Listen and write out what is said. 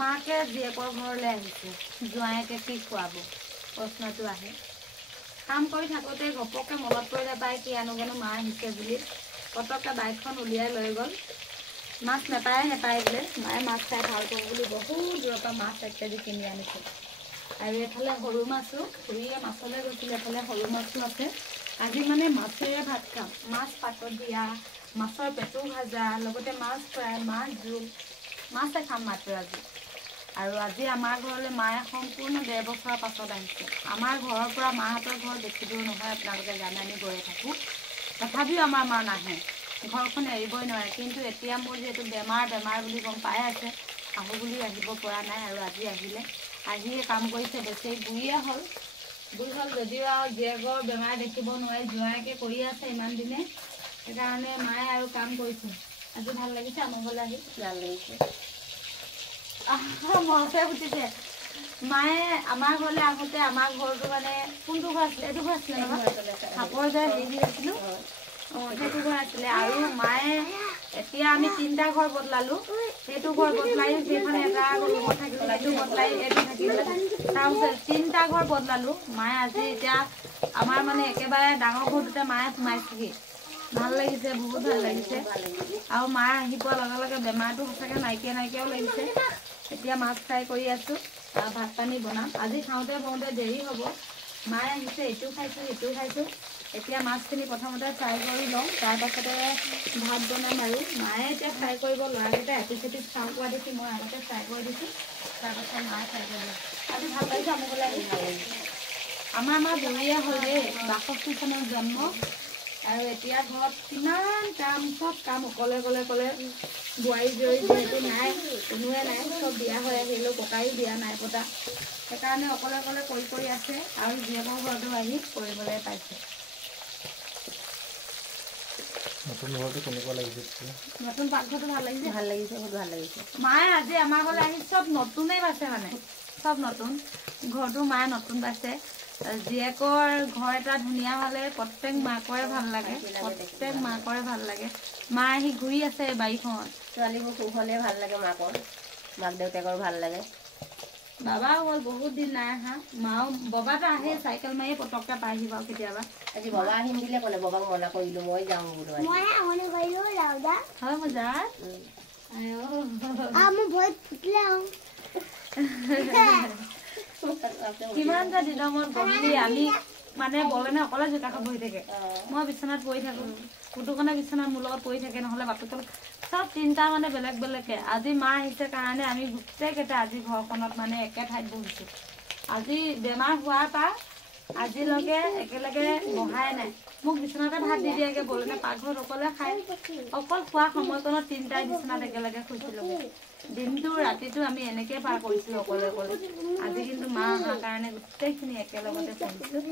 মাকে জীয়েকৰ ঘৰলৈ আহিছে, জোঁৱায়েকে কি খুৱাব প্ৰশ্নটো আহে। কাম কৰি থাকোঁতে ঘপককৈ মনত পৰিলে তাই কি আনোগেনো মা আহিছে বুলি। পটককৈ বাইকখন উলিয়াই লৈ গ'ল। মাছ নেপায় বোলে। মায়ে মাছ খাই ভাল পাব বুলি বহুত দূৰৰ পৰা মাছ 1 কেজি কিনি আনিছে। আৰু এইফালে সৰু মাছো, খুৰীয়ে মাছলৈ গৈছিলে, এইফালে সৰু মাছো আছে। আজি মানে মাছেৰে ভাত খাম। মাছ পাতত দিয়া, মাছৰ পেটু ভাজা, লগতে মাছ ফ্ৰাই, মাছ জোল, মাছে খাম মাত্ৰ আজি। আৰু আজি আমাৰ ঘৰলৈ মায়ে সম্পূৰ্ণ 1.5 বছৰৰ পাছত আহিছে। আমাৰ ঘৰৰ পৰা মাহঁতৰ ঘৰ বেছি দূৰ নহয়, আপোনালোকে জানে, আমি গৈয়ে থাকোঁ। তথাপিও আমাৰ মা নাহে, ঘৰখন এৰিবই নোৱাৰে। কিন্তু এতিয়া মোৰ যিহেতু বেমাৰ বুলি গম পাই আছে, আহোঁ বুলি আহিব পৰা নাই। আৰু আজি আহিয়ে কাম কৰিছে। বেছি বুঢ়ীয়ে হ'ল যদিও আৰু জীয়েকৰ বেমাৰ দেখিব নোৱাৰি, জোঁৱায়েকে কৰি আছে ইমান দিনে, সেইকাৰণে মায়ে আৰু কাম কৰিছে। আজি ভাল লাগিছে আমাৰ ঘৰলৈ আহি? ভাল লাগিছে। মহতে উঠিছে। মায়ে আমাৰ ঘৰলৈ আহোঁতে আমাৰ ঘৰটো মানে কোনটো ঘৰ আছিলে? এইটো ঘৰ আছিলে নহয়, সাপৰ যে হেৰি আছিলোঁ, সেইটো ঘৰ আছিলে। আৰু মায়ে এতিয়া আমি 3টা ঘৰ বদলালোঁ। সেইটো ঘৰ বদলাই যিখন এটা ৰুমত থাকিলোঁ সেইটো বদলাই এইটো থাকিলোঁ, তাৰপিছত 3টা ঘৰ বদলালোঁ। মায়ে আজি এতিয়া আমাৰ মানে একেবাৰে ডাঙৰ ঘৰটোতে মায়ে সোমাইছেহি। ভাল লাগিছে, বহুত ভাল লাগিছে। আৰু মায়ে আহি পোৱাৰ লগে লগে বেমাৰটো সঁচাকৈ নাইকিয়াও লাগিছে। এতিয়া মাছ ফ্ৰাই কৰি আছোঁ, ভাত পানী বনাম। আজি খাওঁতে বওঁতে দেৰি হ'ব। মায়ে আহিছে, ইটো খাইছোঁ। এতিয়া মাছখিনি প্ৰথমতে ফ্ৰাই কৰি লওঁ, তাৰপাছতে ভাত বনাম। আৰু মায়ে এতিয়া ফ্ৰাই কৰিব, ল'ৰাকেইটা এপিচ খাওঁ পোৱা দেখি মই আগতে ফ্ৰাই কৰি দিছোঁ, তাৰপাছত মায়ে ফ্ৰাই কৰিব। আজি ভাল লাগিছে আমাৰ ঘৰলৈ আহি? ভাল লাগিছে। আমাৰ বুঢ়ীয়ে হ'ল দেই, 62 চনত জন্ম। আৰু এতিয়া ঘৰত কিমান কাম, চব কাম অকলে বোৱাৰী জীয়ৰী যিহেতু নাই, কোনোৱে নাই, চব বিয়া হৈ আহিলেও ককায়ো বিয়া নাই পতা, সেইকাৰণে অকলে কৰি আছে। আৰু জীয়েকৰ ঘৰতো আহি কৰিবলৈ পাইছে। নতুন ঘৰটো কেনেকুৱা লাগিছে? নতুন পাকঘৰটো ভাল লাগিছে? ভাল লাগিছে, বহুত ভাল লাগিছে। মায়ে আজি আমাৰ ঘৰলৈ আহি চব নতুনেই পাইছে, মানে চব নতুন। ঘৰটো মায়ে নতুন পাইছে। জীয়েকৰ ঘৰ এটা ধুনীয়া হ'লে প্ৰত্যেক মাকৰে ভাল লাগে, মা আহি ঘূৰি আছে বাৰীখন। ছোৱালীবোৰ সুখ হ'লে ভাল লাগে, মাক দেউতাকৰ ভাল লাগে। বাবাও হ'ল বহুত দিন নাই অহা। মাও ববাটো আহে, চাইকেল মাৰি পটককৈ পাইহি বাৰু কেতিয়াবা। আজি বাবা আহিম বুলিয়ে ক'লে, বাবাক মনা কৰিলোঁ, মই যাওঁ বোলো। কিমান যে দিনৰ মূৰত গধূলি আমি মানে বৰমানে অকলে জোকাষত বহি থাকে, মই বিচনাত পৰি থাকোঁ, পুতুকনে বিচনাত মোৰ লগত পৰি থাকে, নহ'লে বাপেকে চব 3টা মানে বেলেগকৈ। আজি মা আহিছে কাৰণে আমি গোটেইকেইটা আজি ঘৰখনত মানে একে ঠাইত বহিছোঁ। আজি বেমাৰ হোৱাৰ পৰা আজিলৈকে একেলগে বহাই নাই। মোক বিচনাতে ভাত দি দিয়েগৈ, বৰমানে পাকঘৰত অকলে খায়। অকল খোৱা সময়কণত 3টাই বিচনাত একেলগে শুইছিলোঁ। দিনটো ৰাতিটো আমি এনেকৈ পাৰ কৰিছিলোঁ অকলে। আজি কিন্তু মা অহাৰ কাৰণে গোটেইখিনি একেলগতে পঢ়িছোঁ।